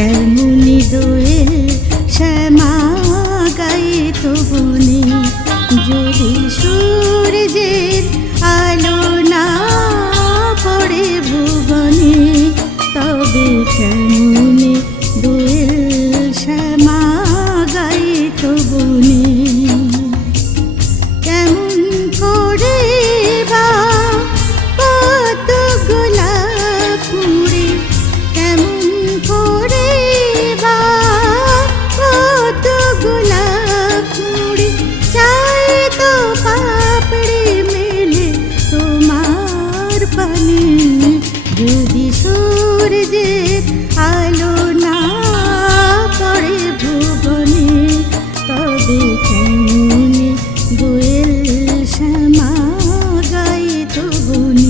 কেমনি দোয়েল শ্যামা গাইত বনে, যদি সূর্যের আলো না পড়ে ভুবনে, তবে কেমনি দোয়েল শ্যামা গাইত বনে। কেমন করে বা কত গোলাপ ফুঁড়ে, কেমন করে বা কত গোলাপ ফুঁড়ে, চাই তো পাপড়ি মেলে তোমার পানে, যদি সূর্যের আলো না পড়ে ভুবনে, তবে কেমনি দোয়েল শ্যামা গাইত বনে।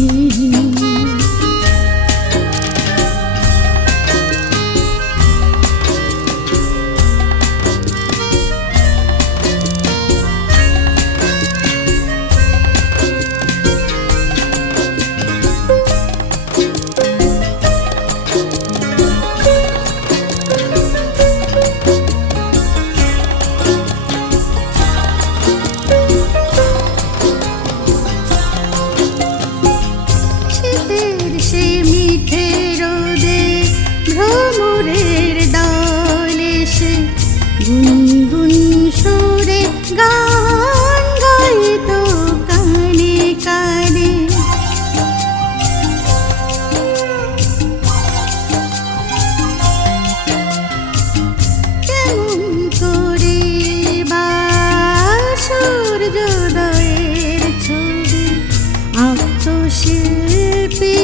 সে মিঠে রোদে ভ্রমরের দল এসে গুনগুন সুরে গান গাইত কানে কানে, কেমন করে বা সূর্যোদয়ের ছবি আঁকত শিল্পী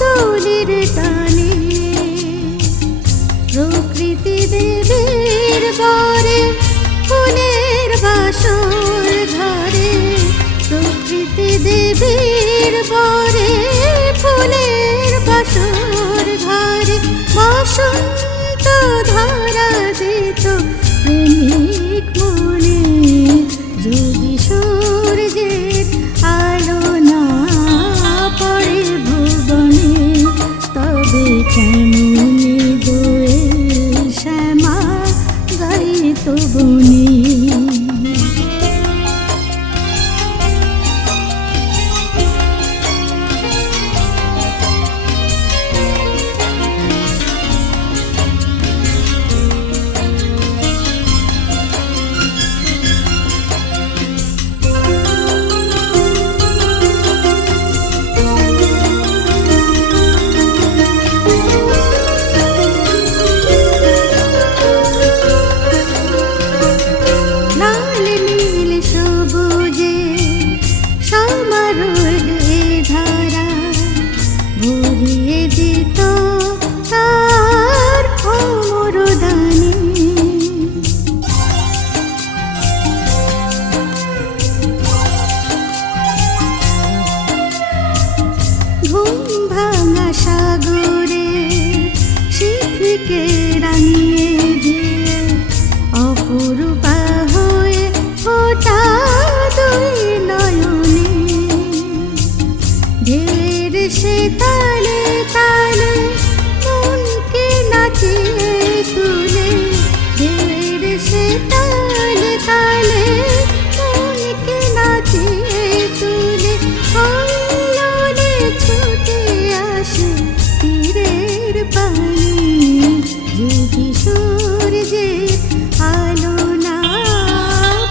তুলির টানে, প্রকৃতি দেবীর বরে ফুলের বাসর ঘরে, প্রকৃতি দেবীর বরে ফুলের বাসর ঘরে, বসন্ত ধরা দিত প্রেমিক মনে, যদি সূর্যের আলো না পড়ে ভুবনে, তবে কেমনি দোয়েল শ্যামা গাইত বনে। ভরিয়ে দিত তার অমর দানে, ঘুম ভাঙা সাগরে শিখিকে রাঙিয়ে দিয়ে অপরূপা হয়ে ফোটা দুই নয়নে, ঢেউয়ের সে তালে তালে মনকে নাচিয়ে তুলে, ঢেউয়ের সে তালে তালে মনকে নাচিয়ে তুলে, কল্লোলে ছুটে আসে তীরের পানে, যদি সূর্যের আলো না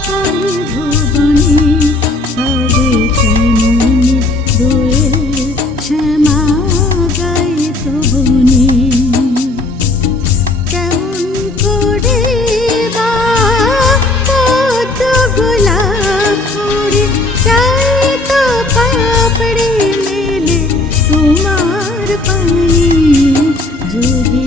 পড়ে ভুবনে, তবে কেমনি দোয়েল শ্যামা গাইত বনে। কেমন করে বা কত গোলাপ ফুঁড়ে, চাই তো পাপড়ি মেলে তোমার পানে, যদি